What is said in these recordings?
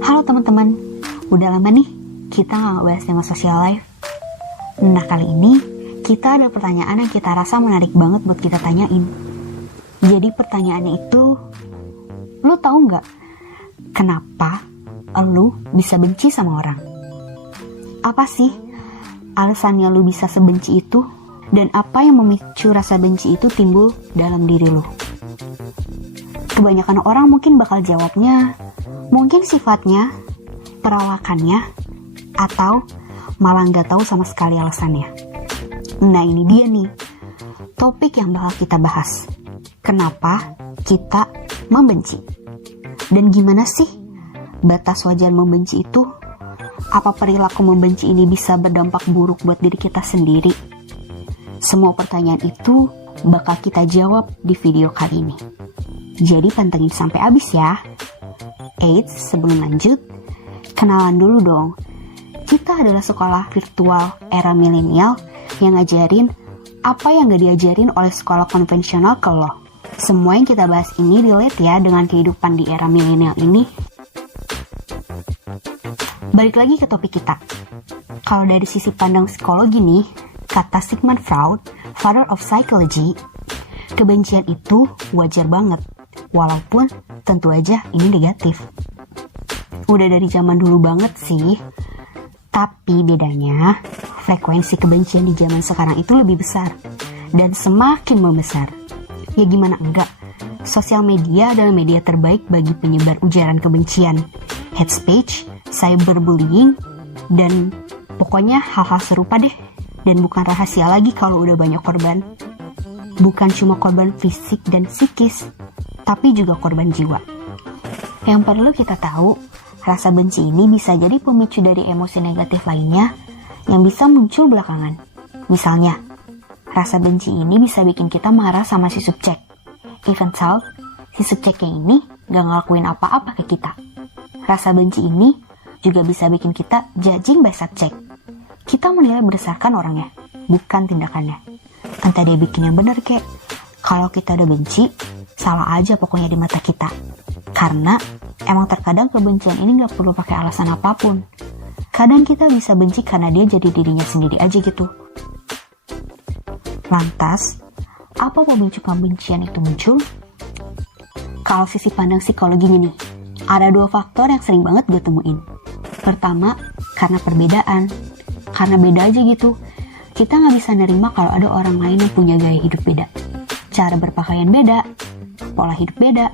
Halo teman-teman, udah lama nih kita nggak bahas tema social life. Nah kali ini kita ada pertanyaan yang kita rasa menarik banget buat kita tanyain. Jadi pertanyaannya itu, lu tahu nggak kenapa lu bisa benci sama orang? Apa sih alasannya lu bisa sebenci itu? Dan apa yang memicu rasa benci itu timbul dalam diri lu? Kebanyakan orang mungkin bakal jawabnya, mungkin sifatnya, perawakannya, atau malah nggak tahu sama sekali alasannya. Nah ini dia nih, topik yang bakal kita bahas. Kenapa kita membenci? Dan gimana sih batas wajar membenci itu? Apa perilaku membenci ini bisa berdampak buruk buat diri kita sendiri? Semua pertanyaan itu bakal kita jawab di video kali ini. Jadi pantengin sampai habis ya. Eits, sebelum lanjut, kenalan dulu dong. Kita adalah sekolah virtual era milenial yang ngajarin apa yang gak diajarin oleh sekolah konvensional ke lo. Semua yang kita bahas ini relate ya dengan kehidupan di era milenial ini. Balik lagi ke topik kita. Kalau dari sisi pandang psikologi nih, kata Sigmund Freud, father of psychology, kebencian itu wajar banget, walaupun tentu aja ini negatif. Udah dari zaman dulu banget sih, tapi bedanya frekuensi kebencian di zaman sekarang itu lebih besar dan semakin membesar. Ya gimana enggak, sosial media adalah media terbaik bagi penyebar ujaran kebencian, hate speech, cyberbullying, dan pokoknya hal-hal serupa deh. Dan bukan rahasia lagi kalau udah banyak korban. Bukan cuma korban fisik dan psikis, tapi juga korban jiwa. Yang perlu kita tahu, rasa benci ini bisa jadi pemicu dari emosi negatif lainnya yang bisa muncul belakangan. Misalnya, rasa benci ini bisa bikin kita marah sama si subjek. Even though, si subjeknya ini gak ngelakuin apa-apa ke kita. Rasa benci ini juga bisa bikin kita judging by subject. Kita menilai berdasarkan orangnya, bukan tindakannya. Entah dia bikin yang benar kek. Kalau kita udah benci, salah aja pokoknya di mata kita. Karena emang terkadang kebencian ini gak perlu pakai alasan apapun. Kadang kita bisa benci karena dia jadi dirinya sendiri aja gitu. Lantas, apa pemicu kebencian itu muncul? Kalau sisi pandang psikologinya nih, ada dua faktor yang sering banget gue temuin. Pertama, karena perbedaan. Karena beda aja gitu, kita gak bisa nerima kalau ada orang lain yang punya gaya hidup beda, cara berpakaian beda, pola hidup beda,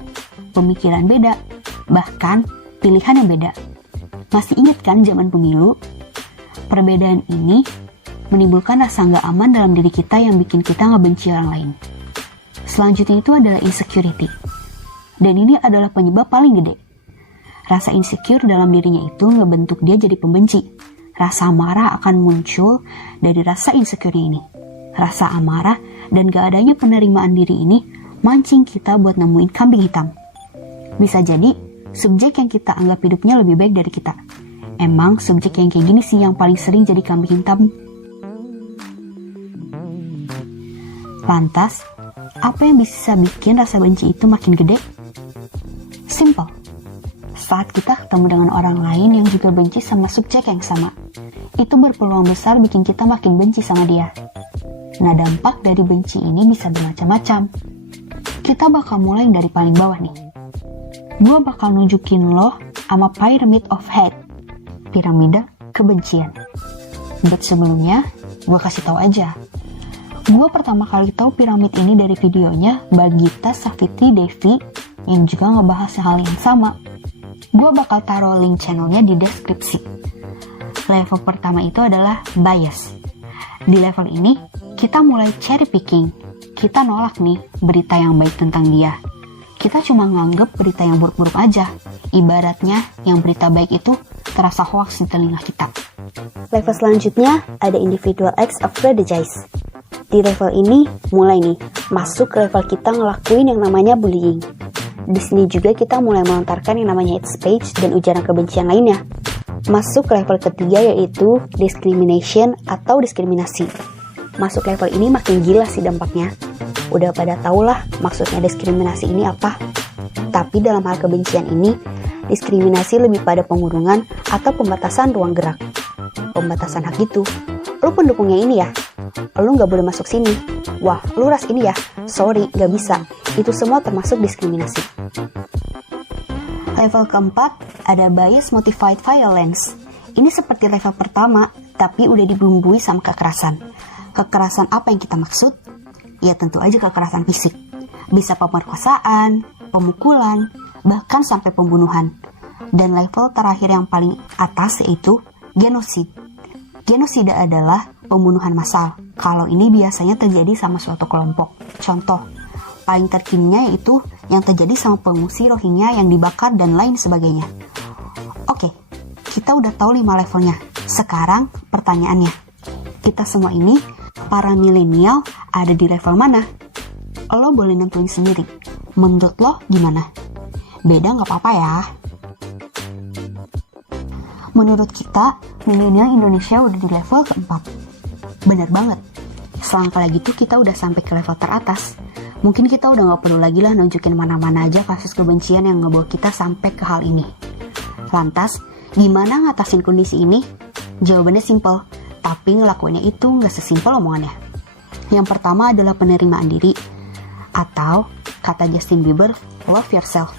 pemikiran beda, bahkan pilihan yang beda. Masih ingat kan zaman pemilu? Perbedaan ini menimbulkan rasa gak aman dalam diri kita yang bikin kita ngebenci orang lain. Selanjutnya itu adalah insecurity. Dan ini adalah penyebab paling gede. Rasa insecure dalam dirinya itu ngebentuk dia jadi pembenci. Rasa amarah akan muncul dari rasa insecure ini. Rasa amarah dan gak adanya penerimaan diri ini mancing kita buat nemuin kambing hitam. Bisa jadi subjek yang kita anggap hidupnya lebih baik dari kita. Emang subjek yang kayak gini sih yang paling sering jadi kambing hitam. Lantas, apa yang bisa bikin rasa benci itu makin gede? Simple. Saat kita ketemu dengan orang lain yang juga benci sama subjek yang sama, itu berpeluang besar bikin kita makin benci sama dia. Nah, dampak dari benci ini bisa bermacam-macam. Kita bakal mulai dari paling bawah nih. Gue bakal nunjukin lo sama Pyramid of Hate, piramida kebencian. But sebelumnya, gue kasih tahu aja. Gue pertama kali tahu piramid ini dari videonya Bagita Savitri Devi yang juga ngebahas hal yang sama. Gue bakal taruh link channelnya di deskripsi. Level pertama itu adalah bias. Di level ini, kita mulai cherry picking. Kita nolak nih berita yang baik tentang dia. Kita cuma nganggep berita yang buruk-buruk aja. Ibaratnya yang berita baik itu terasa hoax di telinga kita. Level selanjutnya ada individual acts of prejudice. Di level ini, mulai nih masuk ke level kita ngelakuin yang namanya bullying. Di sini juga kita mulai melontarkan yang namanya hate speech dan ujaran kebencian lainnya. Masuk ke level ketiga yaitu discrimination atau diskriminasi. Masuk level ini makin gila sih dampaknya. Udah pada tau lah maksudnya diskriminasi ini apa. Tapi dalam hal kebencian ini, diskriminasi lebih pada pengurungan atau pembatasan ruang gerak. Pembatasan hak itu, lu pendukungnya ini ya, lu nggak boleh masuk sini. Wah, lu ras ini ya, sorry, nggak bisa. Itu semua termasuk diskriminasi. Level keempat, ada bias motivated violence. Ini seperti level pertama, tapi udah dibumbui sama kekerasan. Kekerasan apa yang kita maksud? Ya tentu aja kekerasan fisik. Bisa pemerkosaan, pemukulan, bahkan sampai pembunuhan. Dan level terakhir yang paling atas yaitu genosid. Genosida adalah pembunuhan massal. Kalau ini biasanya terjadi sama suatu kelompok. Contoh, paling terkininya yaitu yang terjadi sama pengungsi Rohingya yang dibakar dan lain sebagainya. Oke, kita udah tahu 5 levelnya. Sekarang pertanyaannya, kita semua ini, para milenial, ada di level mana? Lo boleh nentuin sendiri. Menurut lo gimana? Beda nggak apa-apa ya. Menurut kita, milenial Indonesia udah di level keempat. Bener banget. Selangkah lagi tuh kita udah sampai ke level teratas. Mungkin kita udah gak perlu lagi lah nunjukin mana-mana aja kasus kebencian yang ngebawa kita sampai ke hal ini. Lantas, gimana ngatasin kondisi ini? Jawabannya simple, tapi ngelakuinnya itu gak sesimpel omongannya. Yang pertama adalah penerimaan diri, atau kata Justin Bieber, love yourself.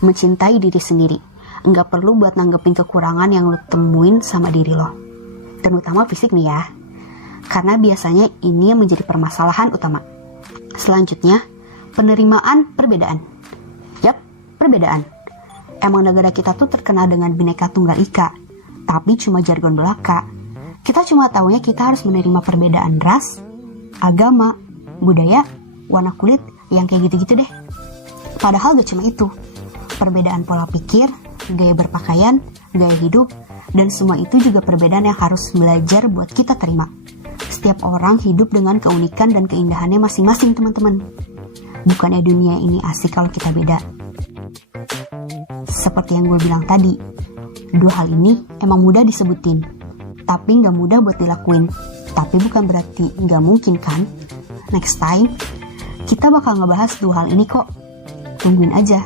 Mencintai diri sendiri. Nggak perlu buat nanggepin kekurangan yang lo temuin sama diri lo. Terutama fisik nih ya. Karena biasanya ini yang menjadi permasalahan utama. Selanjutnya, penerimaan perbedaan. Yap, perbedaan. Emang negara kita tuh terkenal dengan Bhinneka Tunggal Ika. Tapi cuma jargon belaka. Kita cuma taunya kita harus menerima perbedaan ras, agama, budaya, warna kulit, yang kayak gitu-gitu deh. Padahal gak cuma itu. Perbedaan pola pikir, gaya berpakaian, gaya hidup, dan semua itu juga perbedaan yang harus belajar buat kita terima. Setiap orang hidup dengan keunikan dan keindahannya masing-masing, teman-teman. Bukannya dunia ini asik kalau kita beda. Seperti yang gue bilang tadi, 2 hal ini emang mudah disebutin, tapi gak mudah buat dilakuin. Tapi bukan berarti gak mungkin kan? Next time, kita bakal ngebahas 2 hal ini kok. Tungguin aja.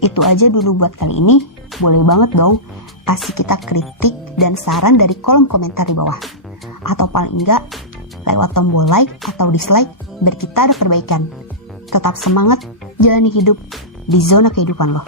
Itu aja dulu buat kali ini. Boleh banget dong kasih kita kritik dan saran dari kolom komentar di bawah. Atau paling enggak lewat tombol like atau dislike biar kita ada perbaikan. Tetap semangat jalani hidup di zona kehidupan lo.